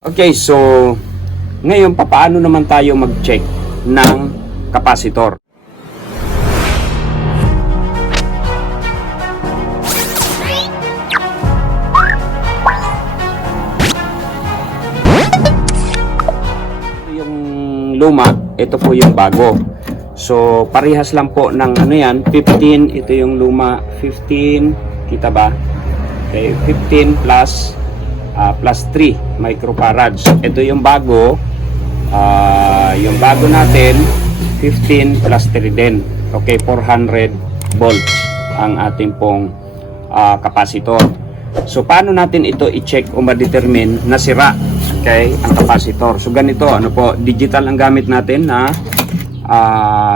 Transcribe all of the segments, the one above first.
Okay, so ngayon paano naman tayo mag-check ng capacitor? Ito yung luma, ito po yung bago. So parehas lang po ng ano yan, 15, ito yung luma, 15, kita ba? Okay, 15 plus 3 microfarads. Ito yung bago, yung bago natin 15 plus 3 din. Okay, 400 volts ang ating pong capacitor. So paano natin ito i-check o ma-determine na sira, okay, ang capacitor? So ganito, ano po, digital ang gamit natin na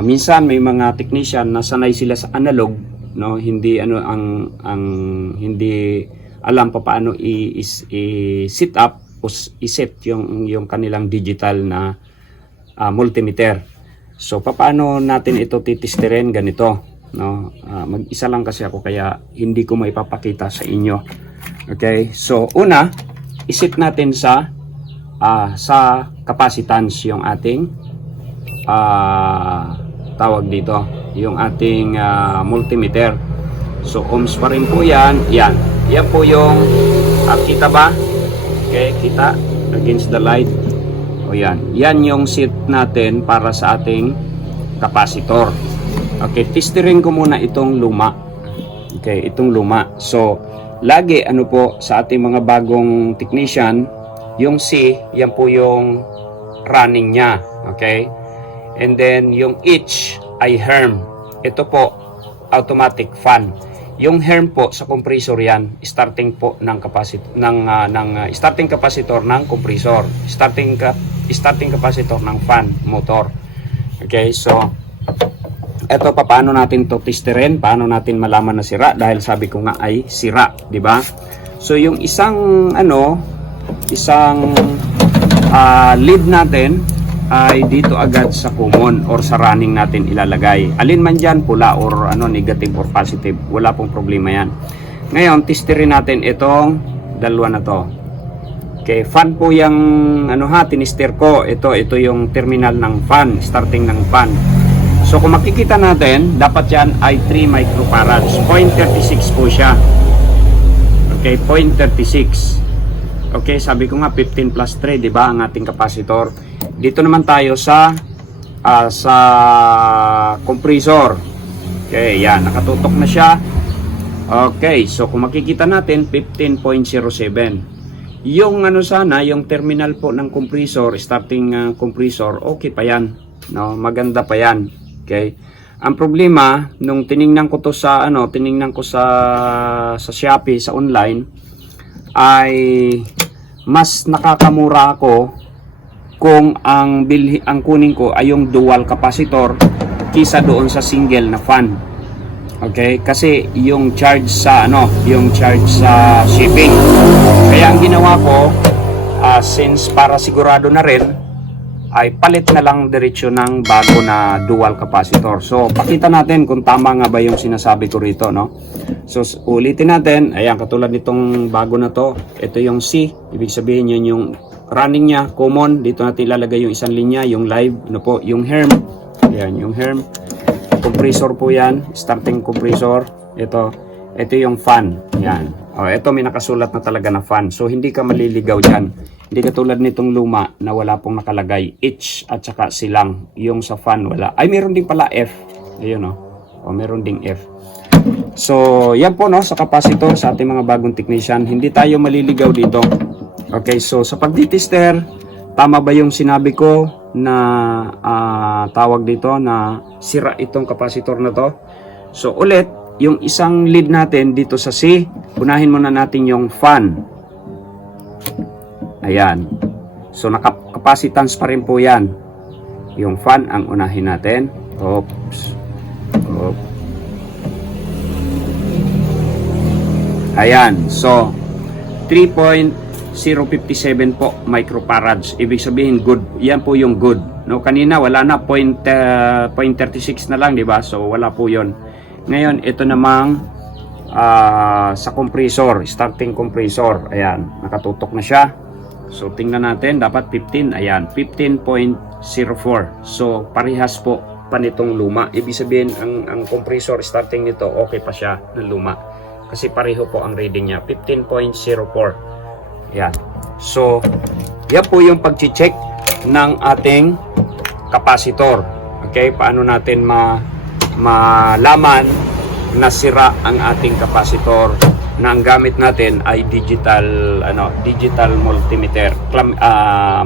minsan may mga technician na sanay sila sa analog, no, hindi ano ang hindi alam pa paano i-set up o i-set yung kanilang digital na multimeter. So paano natin ito titistirin? Ganito, no? Mag-isa lang kasi ako kaya hindi ko maipapakita sa inyo. Okay? So una, i-set natin sa capacitance yung ating tawag dito, yung ating multimeter. So ohms pa rin po yan. Yan po yung kita ba? Okay, kita against the light. O yan yung set natin para sa ating capacitor. Okay, testirin ko muna itong luma. Okay, itong luma. So lagi ano po sa ating mga bagong technician, yung C, yan po yung running niya. Okay, and then yung H ay herm. Ito po automatic fan. Yung herm po sa compressor yan, starting po ng capacitor starting capacitor ng compressor, starting capacitor ng fan motor. Okay, so eto paano natin to testerin, paano natin malaman na sira dahil sabi ko nga ay sira, di ba? So yung isang lead natin ay dito agad sa common or sa running natin ilalagay. Alin man dyan, pula or negative or positive, wala pong problema yan. Ngayon, testerin natin itong dalawa na to. Okay, fan po yung tinister ko. Ito yung terminal ng fan, starting ng fan. So kung makikita natin, dapat yan ay 3 microfarads. 0.36 po siya. Okay, 0.36. Okay, sabi ko nga 15 plus 3, di ba, ang ating capacitor. Dito naman tayo sa compressor. Okay, yan, nakatutok na siya. Okay, so kung makikita natin 15.07. Yung yung terminal po ng compressor, starting compressor, okay pa yan, no? Maganda pa yan. Okay. Ang problema nung tiningnan ko to sa Shopee, sa online, ay mas nakakamura ako kung ang kunin ko ay yung dual capacitor kisa doon sa single na fan. Okay? Kasi yung charge sa shipping. Kaya ang ginawa ko, since para sigurado na rin, ay palit na lang diretsyo ng bago na dual capacitor. So pakita natin kung tama nga ba yung sinasabi ko rito, no? So ulitin natin. Ayan, katulad nitong bago na to, ito yung C, ibig sabihin yun yung running niya, common. Dito natin ilalagay yung isang linya, yung live, yung herm. Ayan, yung herm. Compressor po yan, starting compressor. Ito yung fan. Ayan. Ito may nakasulat na talaga na fan. So hindi ka maliligaw dyan. Hindi katulad nitong luma na wala pong nakalagay H at saka silang. Yung sa fan wala. Ay, meron din pala F. Ayun, meron ding F. So yan po, no, sa capacitor, sa ating mga bagong technician, hindi tayo maliligaw dito. Okay, so sa pagtitester, tama ba yung sinabi ko na tawag dito na sira itong capacitor na to? So ulit, yung isang lead natin dito sa C, unahin muna natin yung fan. Ayan. So naka-capacitance pa rin po yan. Yung fan ang unahin natin. Oops. Ayan. So 3.057 po microfarads. Ibig sabihin good. Yan po yung good. No, kanina wala na 0.36 na lang, di ba? So wala po 'yon. Ngayon ito namang sa compressor, starting compressor. Ayan, nakatutok na siya. So tingnan natin, dapat 15. Ayan, 15.04. So parehas po pa nitong luma. Ibig sabihin ang compressor starting nito okay pa siya ng luma. Kasi pareho po ang reading niya, 15.04. Ayan. So yan po yung pag-check ng ating capacitor. Okay, paano natin malaman na sira ang ating capacitor na ang gamit natin ay digital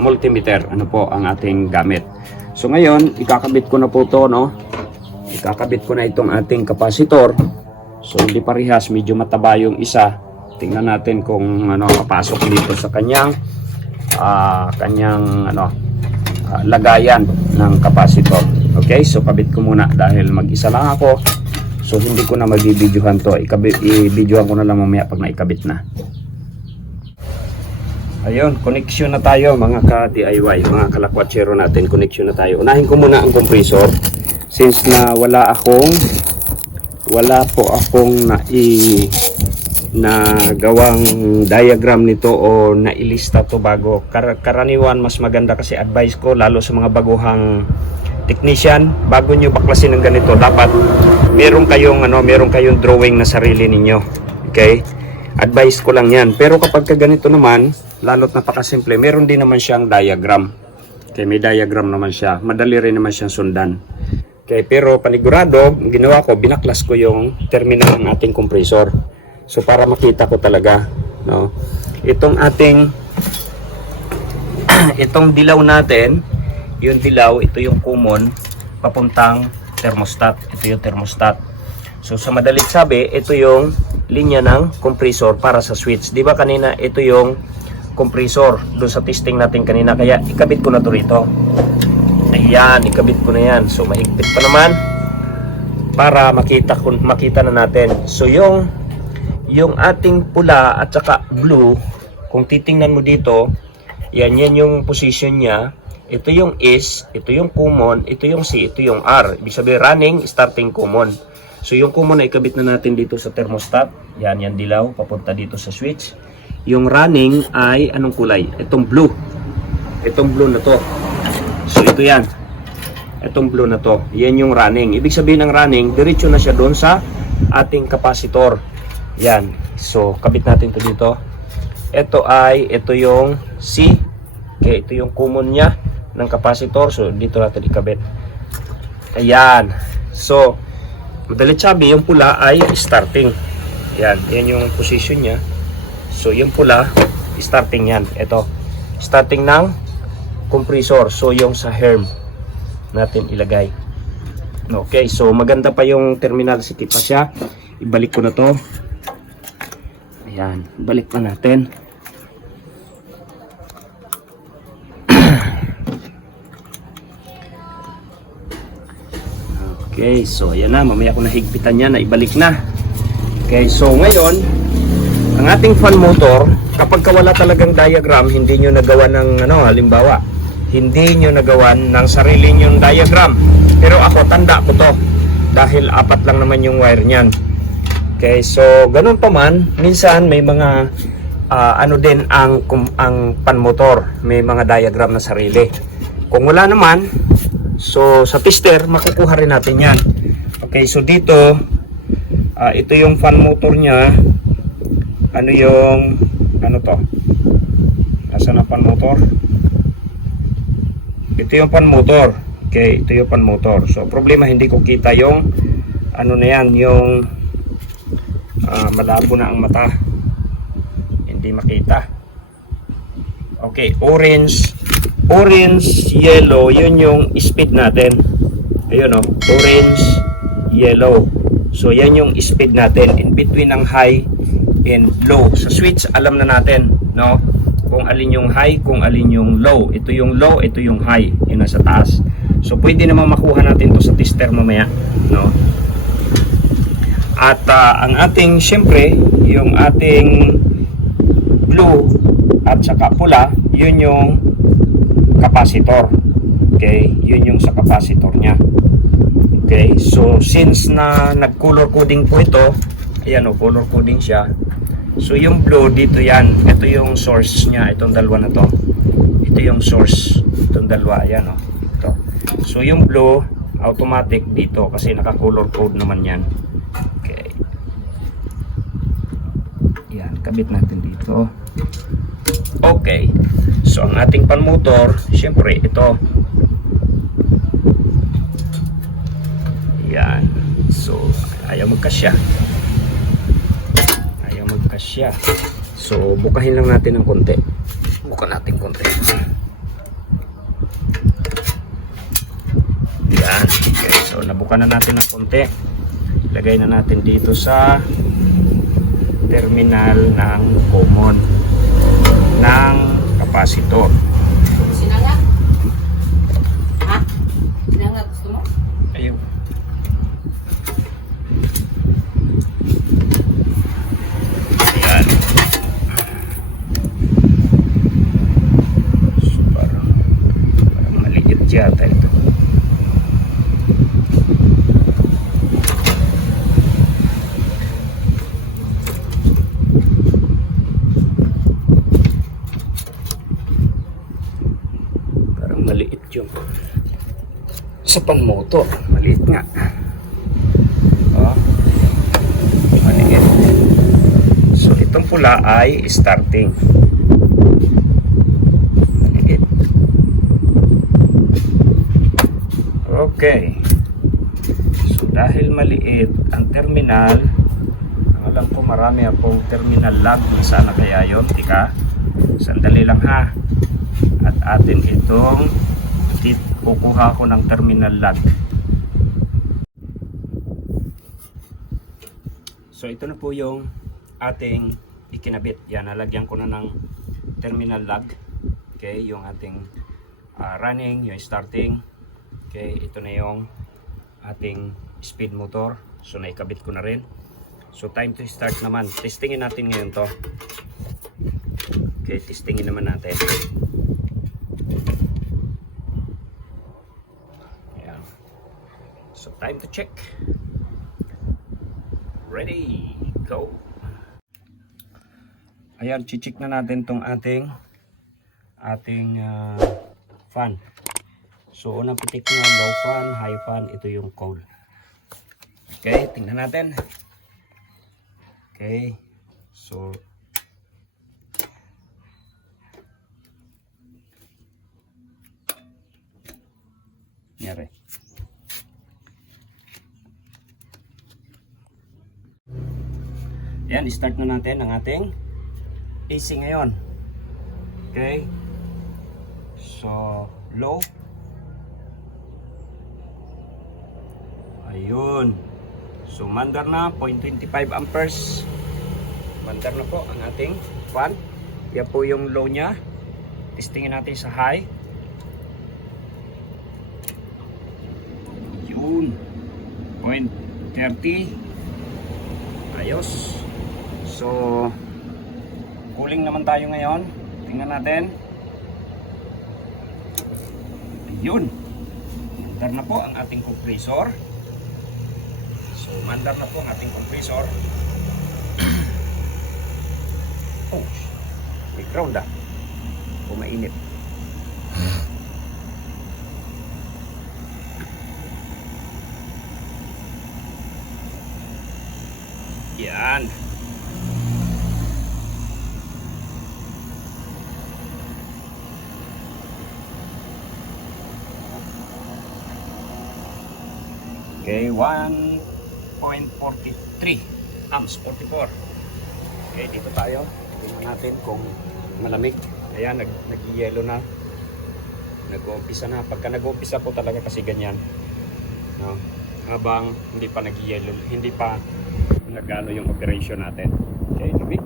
multimeter po ang ating gamit. So ngayon ikakabit ko na po to, no? Ikakabit ko na itong ating capacitor. So hindi parehas, medyo mataba yung isa. Tingnan natin kung papasok dito sa kanyang lagayan ng capacitor. Okay, so kabit ko muna dahil mag-isa lang ako. So hindi ko na mag-i-videohan to. I-videohan ko na lang mamaya pag naikabit na. Ayun, connection na tayo mga ka-DIY, mga kalakwatsero natin. Connection na tayo. Unahin ko muna ang compressor since na wala po akong gawang diagram nito o nailista to bago. Karaniwan mas maganda kasi advice ko lalo sa mga baguhang technician, bago nyo baklasin ng ganito, dapat meron kayong drawing na sarili ninyo. Okay? Advice ko lang yan. Pero kapag ganito naman, lalo't napakasimple, meron din naman siyang diagram. Okay, may diagram naman siya. Madali rin naman siyang sundan. Okay, pero panigurado, ginawa ko, binaklas ko yung terminal ng ating compressor. So para makita ko talaga, no? Itong dilaw natin, yung dilaw, ito yung common papuntang thermostat. Ito yung thermostat. So sa madalit sabi, ito yung linya ng compressor para sa switch. Di ba kanina ito yung compressor doon sa testing natin kanina, kaya ikabit ko na to rito. Ayan, ikabit ko na yan. So mahigpit pa naman para makita na natin. So yung ating pula at saka blue, kung titingnan mo dito, yan yung position niya. Ito yung S, ito yung common, ito yung C, ito yung R. Ibig sabihin running, starting, common. So yung common na ikabit na natin dito sa thermostat. Yan dilaw, papunta dito sa switch. Yung running ay anong kulay? Itong blue. Itong blue na to. So ito yan. Itong blue na to. Yan yung running. Ibig sabihin ng running, diretso na siya doon sa ating capacitor. Yan. So kabit natin to dito. Ito yung C. Okay, ito yung common niya ng capacitor. So dito natin ikabit. Ayan. So madalit sabi, yung pula ay starting. Yan yung position niya. So yung pula, starting yan. Ito, starting ng compressor. So yung sa herm natin ilagay. Okay, so maganda pa yung terminal. Sikip pa siya. Ibalik ko na to. Ayan, balik pa natin. Okay, so ayan na, mamaya ko nahigpitan niya na ibalik na. Okay, so ngayon, ang ating fan motor, kapag wala talagang diagram, hindi nyo nagawa ng halimbawa, hindi nyo nagawa ng sarili nyong diagram. Pero ako, tanda ko to dahil 4 lang naman yung wire niyan. Okay, so ganun pa man, minsan may mga din ang fan motor, may mga diagram na sarili. Kung wala naman, so sa tester makukuha rin natin yan. Okay, so dito ito yung fan motor nya. Ano to? Nasaan ang fan motor? Ito yung fan motor. Okay, ito yung fan motor. So problema, hindi ko kita yung na yan, yung malabo na ang mata. Hindi makita. Okay, orange, yellow, yun yung speed natin. Ayun o, orange, yellow. So yan yung speed natin in between ng high and low. Sa switch, alam na natin, no? Kung alin yung high, kung alin yung low. Ito yung low, ito yung high, yun nasa taas. So pwede naman makuha natin to sa tester mamaya, no? At ang ating, syempre, yung ating blue at saka pula, yun yung capacitor. Okay, yun yung sa capacitor nya. Okay, so since na nag color coding po ito, ayan o, color coding siya. So yung blue dito yan, ito yung source niya, itong dalawa na to. Ito yung source, itong dalawa, yan oh. Ito. So yung blue, automatic dito kasi naka-color code naman yan. Okay. Yan, kabit natin dito. Okay. So ang ating pan-motor, syempre ito. Yan. So ayaw magkasya. So bukahin lang natin ng konti. Buka natin konti. Yan. Okay. So nabuka na natin ng konti. Lagay na natin dito sa terminal ng common ng capacitor. Sinangag? Ha? Sinangag gusto mo? Ayun. Ayan. So, parang maliit yata ito. Maliit yung sa pan-motor, maliit nga. Oh, maliit. So itong pula ay starting. Maliit. Okay. So dahil maliit ang terminal, alam ko marami akong terminal lag. Sana kaya yon, tika. Sandali lang ha. At atin itong kukuha ko ng terminal lag. So ito na po yung ating ikinabit. Yan, nalagyan ko na ng terminal lag. Okay, yung ating running, yung starting. Okay, ito na yung ating speed motor. So naikabit ko na rin. So time to start naman. Testingin natin ngayon to. Okay, testingin naman natin. So time to check. Ready, go. Ayan, chichik na natin tong ating fan. So unang pitik na low fan, high fan, ito yung coil. Okay, tingnan natin. Okay. So nyari. Ayan, start na natin ang ating AC ngayon. Okay. So, low. Ayun. So, mandar na, 0.25 amperes. Mandar na po ang ating fan. Yan po yung low niya. Testingin natin sa high. Yun. 0.30. Ayos. So, cooling naman tayo ngayon. Tingnan natin. Ayun. Mandar na po ang ating compressor. So, mandar na po ang ating compressor. Oh, may ground ah. Mainit. Yan. Okay, 1.43 amps, 44. Okay, dito tayo. Tingnan natin kung malamig. Ayan, nag-yellow na. Nag-uumpisa na. Pagka nag-uumpisa po talaga kasi ganyan. No? Habang hindi pa nag-yellow, hindi pa nagano yung operation natin. Okay, lamig.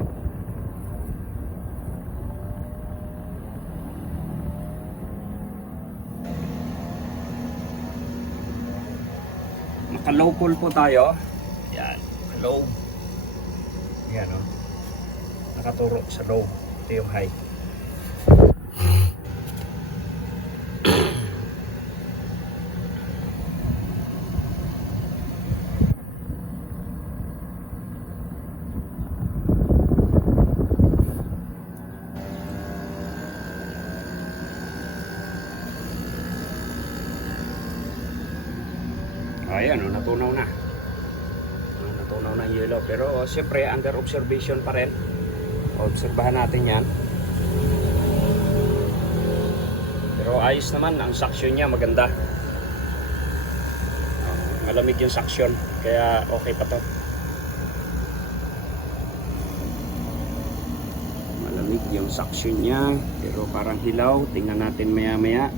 Naka-low pull po tayo. Yan, low. Yan o. Nakaturo sa low. Ito yung high. Ayan, natunaw na. Natunaw na ang yellow. Pero siyempre, under observation pa rin. Obserbahan natin yan. Pero ayos naman, ang suction niya maganda. Malamig yung suction, kaya okay pa to. Malamig yung suction niya, pero parang hilaw. Tingnan natin maya maya.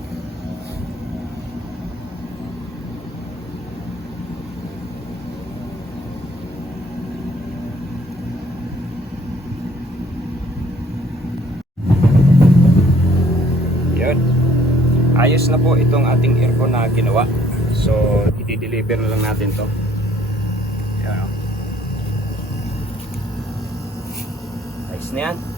Yun. Ayos na po itong ating aircon na ginawa. So, i-deliver na lang natin to. Yan. Ayos na yan.